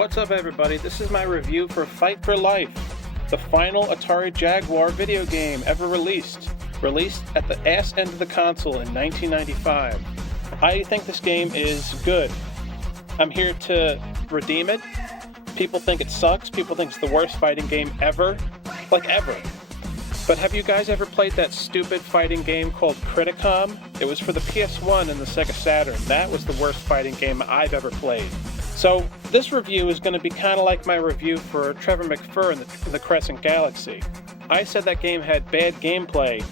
What's up, everybody? This is my review for Fight for Life, the final Atari Jaguar video game ever released. Released at the ass end of the console in 1995. I think this game is good. I'm here to redeem it. People think it sucks. People think it's the worst fighting game ever. Like, ever. But have you guys ever played that stupid fighting game called Criticom? It was for the PS1 and the Sega Saturn. That was the worst fighting game I've ever played. So this review is going to be kind of like my review for Trevor McFur in the Crescent Galaxy. I said that game had bad gameplay,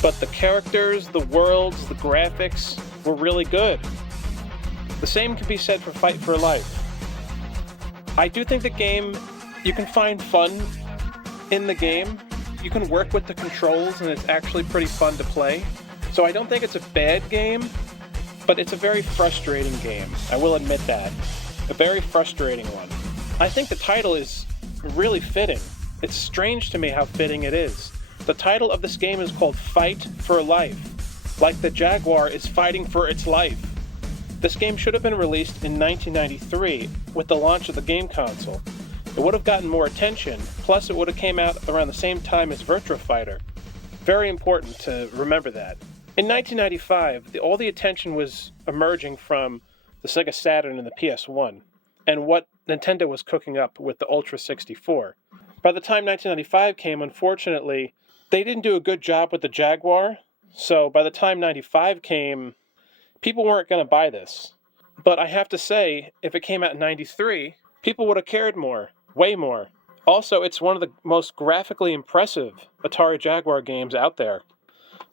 but the characters, the worlds, the graphics were really good. The same can be said for Fight for Life. I do think the game, you can find fun in the game. You can work with the controls and it's actually pretty fun to play. So I don't think it's a bad game, but it's a very frustrating game. I will admit that. A very frustrating one. I think the title is really fitting. It's strange to me how fitting it is. The title of this game is called Fight for Life, like the Jaguar is fighting for its life. This game should have been released in 1993 with the launch of the game console. It would have gotten more attention, plus it would have came out around the same time as Virtua Fighter. Very important to remember that. In 1995, all the attention was emerging from the Sega Saturn and the PS1, and what Nintendo was cooking up with the Ultra 64. By the time 1995 came, unfortunately, they didn't do a good job with the Jaguar, so by the time 95 came, people weren't going to buy this. But I have to say, if it came out in 93, people would have cared more, way more. Also, it's one of the most graphically impressive Atari Jaguar games out there.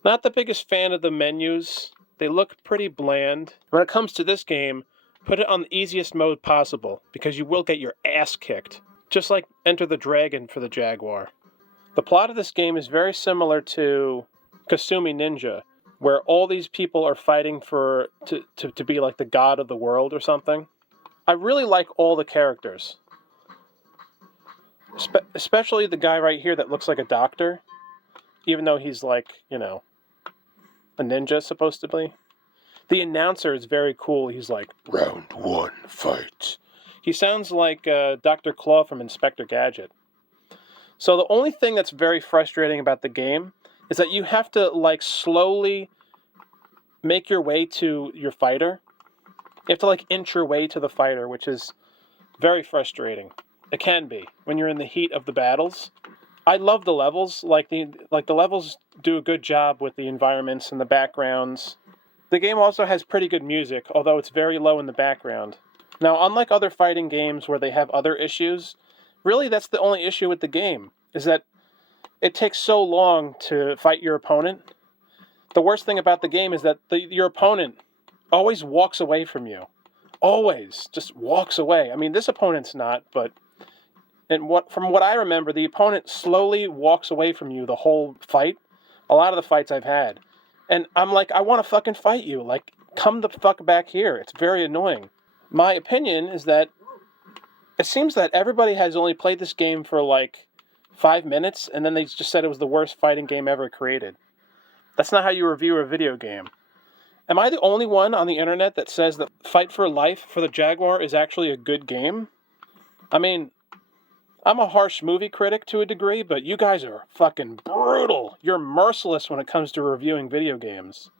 Not the biggest fan of the menus. They look pretty bland. When it comes to this game, put it on the easiest mode possible, because you will get your ass kicked. Just like Enter the Dragon for the Jaguar. The plot of this game is very similar to Kasumi Ninja, where all these people are fighting to be like the god of the world or something. I really like all the characters. Especially the guy right here that looks like a doctor, even though he's like, a ninja, supposed to be. The announcer is very cool. He's like, "Round one, fight." He sounds like Dr. Claw from Inspector Gadget. So the only thing that's very frustrating about the game is that you have to, slowly make your way to your fighter. You have to, inch your way to the fighter, which is very frustrating. It can be, when you're in the heat of the battles. I love the levels. The levels do a good job with the environments and the backgrounds. The game also has pretty good music, although it's very low in the background. Now, unlike other fighting games where they have other issues, really that's the only issue with the game, is that it takes so long to fight your opponent. The worst thing about the game is that your opponent always walks away from you. Always. Just walks away. I mean, this opponent's not, but from what I remember, the opponent slowly walks away from you the whole fight. A lot of the fights I've had. And I'm like, I want to fucking fight you. Come the fuck back here. It's very annoying. My opinion is that it seems that everybody has only played this game for 5 minutes, and then they just said it was the worst fighting game ever created. That's not how you review a video game. Am I the only one on the internet that says that Fight for Life for the Jaguar is actually a good game? I mean, I'm a harsh movie critic to a degree, but you guys are fucking brutal. You're merciless when it comes to reviewing video games.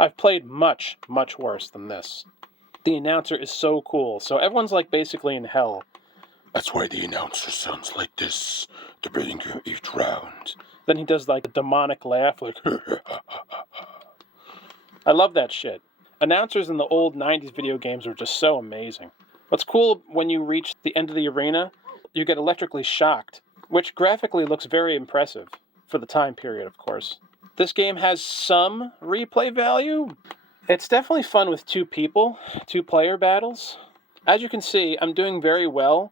I've played much, much worse than this. The announcer is so cool, so everyone's basically in hell. That's why the announcer sounds like this, to bring you each round. Then he does a demonic laugh, I love that shit. Announcers in the old 90s video games were just so amazing. What's cool, when you reach the end of the arena, you get electrically shocked, which graphically looks very impressive, for the time period, of course. This game has some replay value. It's definitely fun with two player battles. As you can see, I'm doing very well,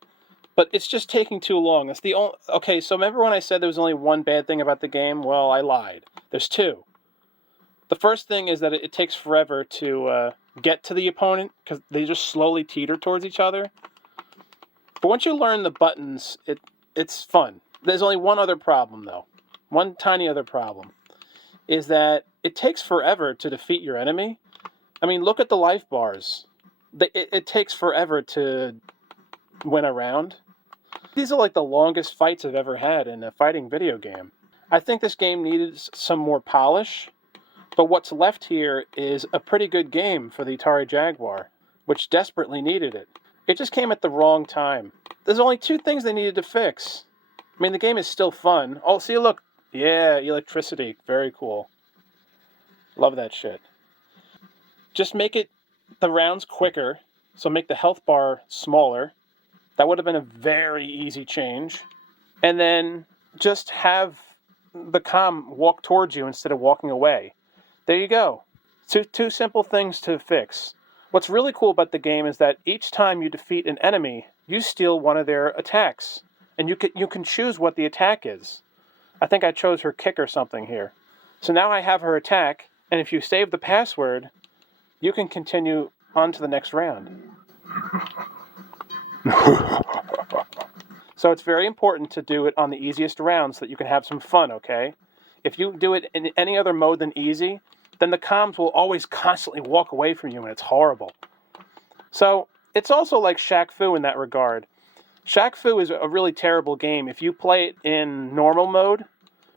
but it's just taking too long. It's the only... Okay, so remember when I said there was only one bad thing about the game? Well, I lied. There's two. The first thing is that it takes forever to get to the opponent, because they just slowly teeter towards each other. But once you learn the buttons, it's fun. There's only one other problem, though. One tiny other problem. Is that it takes forever to defeat your enemy. I mean, look at the life bars. It takes forever to win a round. These are like the longest fights I've ever had in a fighting video game. I think this game needed some more polish, but what's left here is a pretty good game for the Atari Jaguar, which desperately needed it. It just came at the wrong time. There's only 2 things they needed to fix. I mean, the game is still fun. Oh, see, look. Yeah, electricity. Very cool. Love that shit. Just make the rounds quicker, so make the health bar smaller. That would have been a very easy change. And then just have the comm walk towards you instead of walking away. There you go. Two simple things to fix. What's really cool about the game is that each time you defeat an enemy, you steal one of their attacks. And you can choose what the attack is. I think I chose her kick or something here. So now I have her attack, and if you save the password, you can continue on to the next round. So it's very important to do it on the easiest round so that you can have some fun, okay? If you do it in any other mode than easy, then the comms will always constantly walk away from you, and it's horrible. So it's also like Shaq Fu in that regard. Shaq Fu is a really terrible game if you play it in normal mode,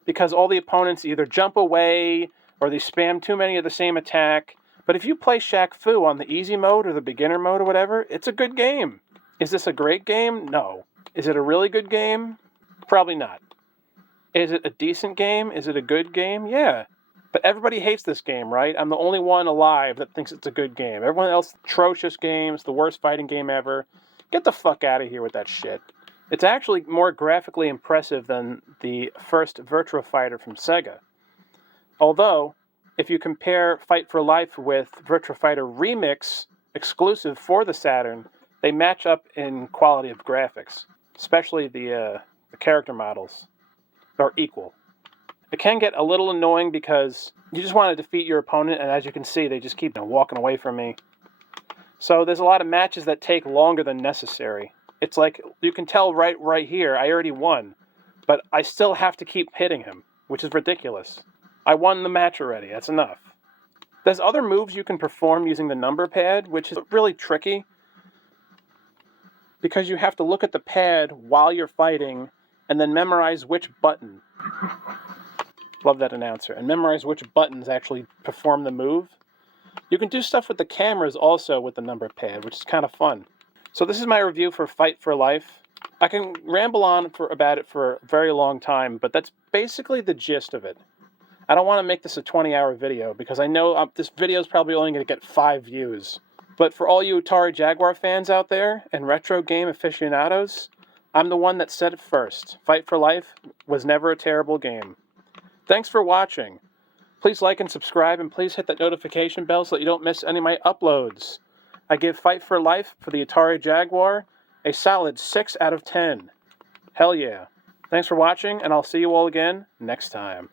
because all the opponents either jump away or they spam too many of the same attack. But if you play Shaq Fu on the easy mode or the beginner mode or whatever, it's a good game. Is this a great game? No. Is it a really good game? Probably not. Is it a decent game? Is it a good game? Yeah. But everybody hates this game, right? I'm the only one alive that thinks it's a good game. Everyone else, atrocious games, the worst fighting game ever. Get the fuck out of here with that shit. It's actually more graphically impressive than the first Virtua Fighter from Sega. Although, if you compare Fight for Life with Virtua Fighter Remix, exclusive for the Saturn, they match up in quality of graphics. Especially the character models are equal. It can get a little annoying because you just want to defeat your opponent, and as you can see, they just keep walking away from me. So there's a lot of matches that take longer than necessary. It's like, you can tell right here, I already won, but I still have to keep hitting him, which is ridiculous. I won the match already, that's enough. There's other moves you can perform using the number pad, which is really tricky, because you have to look at the pad while you're fighting, and then memorize which button. Love that announcer. And memorize which buttons actually perform the move. You can do stuff with the cameras also with the number pad, which is kind of fun. So this is my review for Fight for Life. I can ramble on about it for a very long time, but that's basically the gist of it. I don't want to make this a 20-hour video, because I know this video is probably only going to get 5 views. But for all you Atari Jaguar fans out there, and retro game aficionados, I'm the one that said it first. Fight for Life was never a terrible game. Thanks for watching. Please like and subscribe, and please hit that notification bell so that you don't miss any of my uploads. I give Fight for Life for the Atari Jaguar a solid 6 out of 10. Hell yeah. Thanks for watching, and I'll see you all again next time.